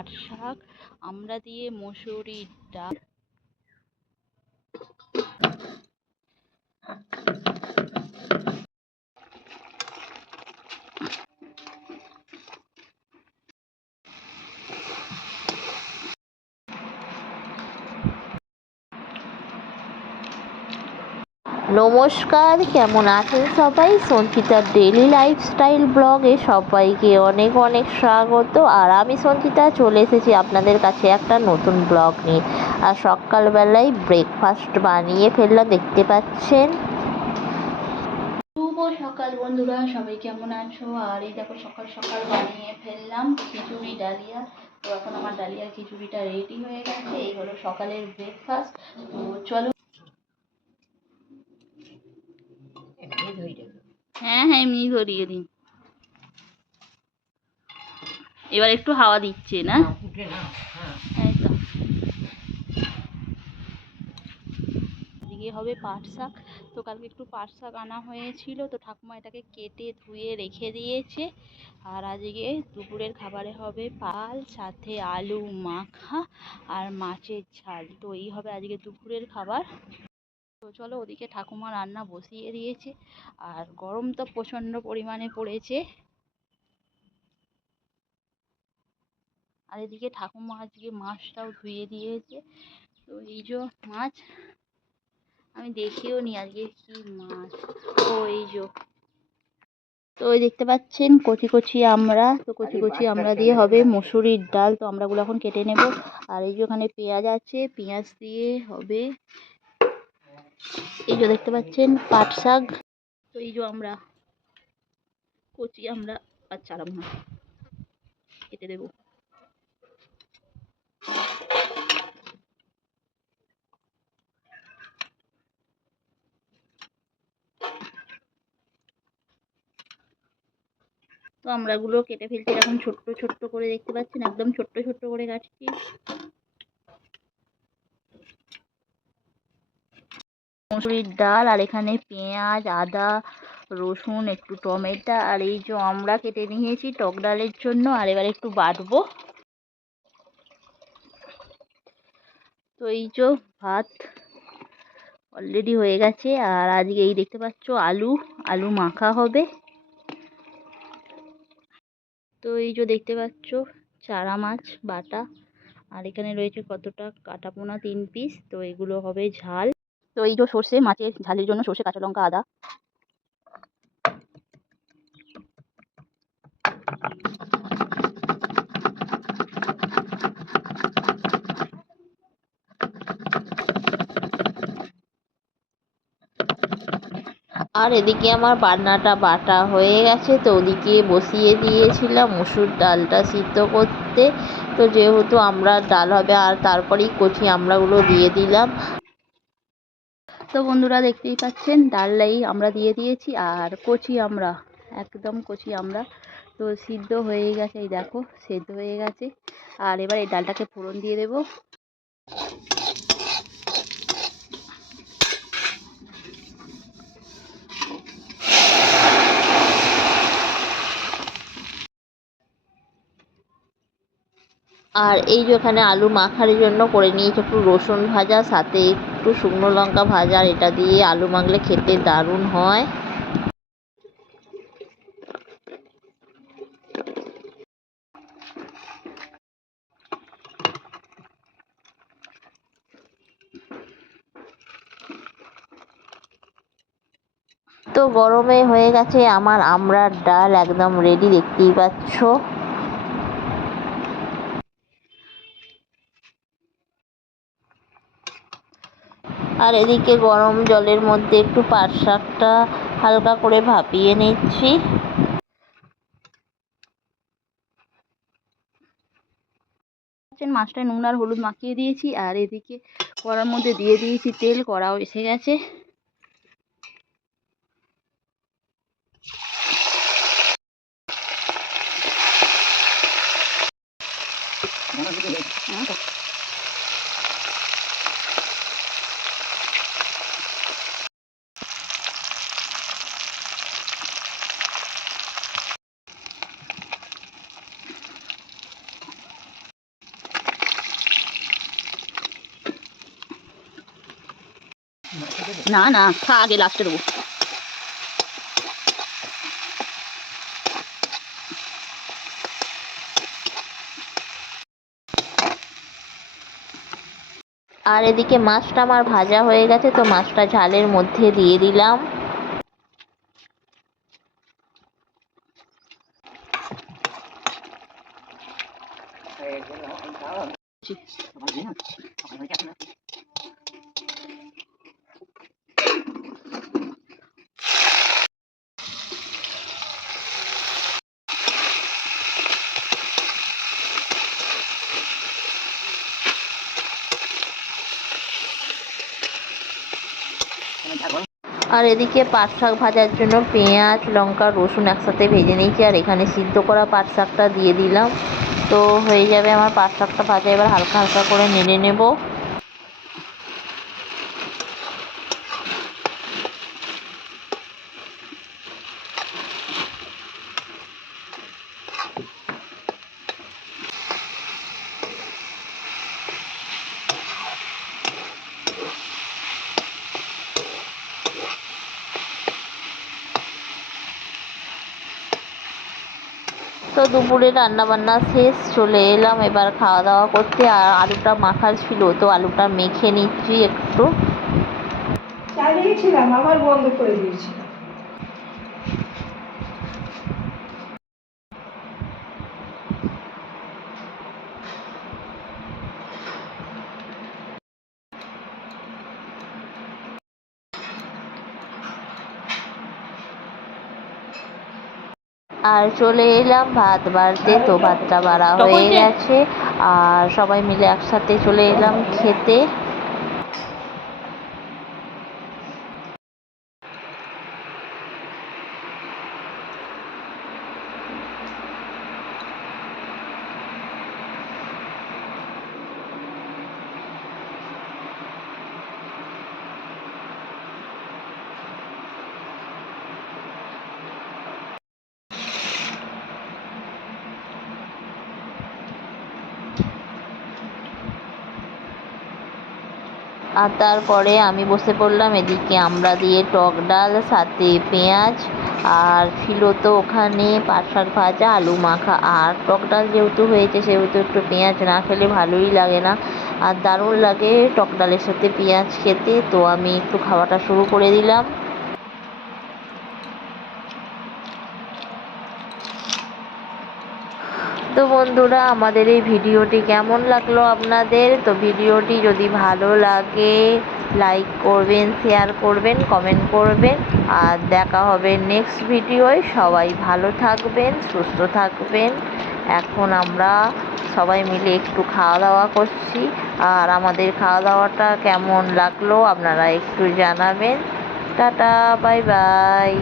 পাট শাক আমরা দিয়ে মুসুরির ডাল নমস্কার, কেমন আছেন সবাই? সঞ্চিতার ডেলি লাইফস্টাইল ব্লগে সবাইকে অনেক অনেক স্বাগত। আর আমি সঞ্চিতা, চলে এসেছি আপনাদের কাছে একটা নতুন ব্লগ নিয়ে। আর সকালবেলায় ব্রেকফাস্ট বানিয়ে ফেললাম, দেখতে পাচ্ছেন। শুভ সকাল বন্ধুরা, সবাই কেমন আছো? আর এই দেখো, সকাল সকাল বানিয়ে ফেললাম খিচুড়ি, ডালিয়া। তো এখন আমার ডালিয়া খিচুড়িটা রেডি হয়ে গেছে, এই হলো সকালের ব্রেকফাস্ট তো চলো হ্যাঁ হ্যাঁ এমনি ধরিয়ে দিন এবার একটু হাওয়া দিচ্ছে না? এই তো এদিকে হবে পাট শাক। তো কালকে একটু পাট শাক আনা হয়েছিল তো ঠাকুমা এটাকে কেটে ধুয়ে রেখে দিয়েছে। আর আজকে দুপুরের খাবারে হবে পাল সাথে আলু মাখা আর মাছের ঝাল। তো এই হবে আজকে দুপুরের খাবার। তো চলো ওদিকে ঠাকুমা রান্না বসিয়ে দিয়েছে। আর গরম তো প্রচণ্ড পরিমাণে পড়েছে। আর এদিকে ঠাকুমা আজকে মাছটাও ধুয়ে দিয়েছে। তো এই যে মাছ আমি দেখিও নি আজকে কি মাছ। ও এই যে। তো ওই দেখতে পাচ্ছেন কচি কচি আমরা। তো কচি কচি আমরা দিয়ে হবে মুসুরির ডাল। তো আমরাগুলো এখন কেটে নেব। আর এই যে ওখানে পেঁয়াজ আছে পেঁয়াজ দিয়ে হবে এই যে দেখতে পাচ্ছেন পাট শাক। তো এই যে আমরা কচি, আমরা আর চালাবো না। কেটে দেবো। তো আমরাগুলো কেটে ফেলছি এখন ছোট্ট ছোট্ট করে, দেখতে পাচ্ছেন? একদম ছোট্ট ছোট্ট করে কাটছি। মুসুরির ডাল, আর এখানে পেঁয়াজ, আদা, রসুন, একটু টমেটো, আর এই যে আমরা কেটে নিয়েছি টক ডালের জন্য, আর এবার একটু বাটবো। তো এই যে ভাত অলরেডি হয়ে গেছে, আর আজকে এই দেখতে পাচ্ছ আলু আলু মাখা হবে। তো এই যে দেখতে পাচ্ছ চারা মাছ, বাটা, আর এখানে রয়েছে কতটা কাটাপোনা তিন পিস তো এগুলো হবে ঝাল। তো এই যে সর্ষে, মাছের ঝালের জন্য সর্ষে, কাঁচা লঙ্কা, আদা। আর এদিকে আমার বান্নাটা বাটা হয়ে গেছে, তো ওদিকে বসিয়ে দিয়েছিলাম মুসুর ডালটা সিদ্ধ করতে। তো যেহেতু আমরা ডাল হবে আর তারপরেই কচি আমড়াগুলো দিয়ে দিলাম। তো বন্ধুরা দেখতেই পাচ্ছেন ডালটাই আমরা দিয়ে দিয়েছি আর কচি আমরা, একদম কচি আমরা। তো সিদ্ধ হয়ে গেছে, এই দেখো, সেদ্ধ হয়ে গেছে। আর এবার এই ডালটাকে ফোড়ন দিয়ে দেবো। আর এই যে এখানে আলু মাখার জন্য করে নিয়েছি, একটু রসুন ভাজা, সাথে একটু শুকনো লঙ্কা ভাজা এটা দিয়ে আলু মাখলে খেতে দারুণ হয়। তো গরমে হয়ে গেছে আমার আমড়ার ডাল একদম রেডি দেখতেই পাচ্ছ। আর এদিকে গরম জলের মধ্যে একটু পাট শাকটা হালকা করে ভাপিয়ে নিচ্ছি। মাছটা মাছটায় নুন আর হলুদ মাখিয়ে দিয়েছি আর এদিকে কড়ার মধ্যে দিয়ে দিয়েছি তেল কড়াও এসে গেছে। হ্যাঁ? না না খা আগে লাস্টে দেবো। আর এদিকে মাছটা আমার ভাজা হয়ে গেছে তো মাছটা ঝালের মধ্যে দিয়ে দিলাম। আর এদিকে পাট শাক ভাজার জন্য পেঁয়াজ, লঙ্কা, রসুন একসাথে ভেজে নিয়েছি, আর এখানে সিদ্ধ করা পাট শাকটা দিয়ে দিলাম। তো হয়ে যাবে আমার পাট শাকটা ভাজা, এবার হালকা হালকা করে নেড়ে নেব। তো দুপুরে রান্না বান্না শেষ, চলে এলাম। এবার খাওয়া দাওয়া করতে। আর আলুটা মাখার ছিল, তো আলুটা মেখে নিচ্ছি একটু। চালিয়েছিলাম আবার বন্ধ করে দিয়েছি আর চলে এলাম ভাত বাড়তে তো ভাতটা বাড়া হয়ে গেছে। আর সবাই মিলে একসাথে চলে এলাম খেতে। আর তারপরে আমি বসে পড়লাম এদিকে আমরা দিয়ে টক ডাল, সাথে পেঁয়াজ আর ছিল তো ওখানে পাট শাক ভাজা, আলু মাখা। আর টক ডাল যেহেতু হয়েছে, সেহেতু একটু পেঁয়াজ না খেলে ভালোই লাগে না। আর দারুণ লাগে টক ডালের সাথে পেঁয়াজ খেতে। তো আমি একটু খাওয়াটা শুরু করে দিলাম। তো বন্ধুরা, আমাদের এই ভিডিওটি কেমন লাগল আপনাদের? তো ভিডিওটি যদি ভালো লাগে লাইক করবেন শেয়ার করবেন কমেন্ট করবেন। আর দেখা হবে নেক্সট ভিডিওয়। সবাই ভালো থাকবেন, সুস্থ থাকবেন। এখন আমরা সবাই মিলে একটু খাওয়া দাওয়া করছি। আর আমাদের খাওয়া দাওয়াটা কেমন লাগল আপনারা একটু জানাবেন। Tata bye bye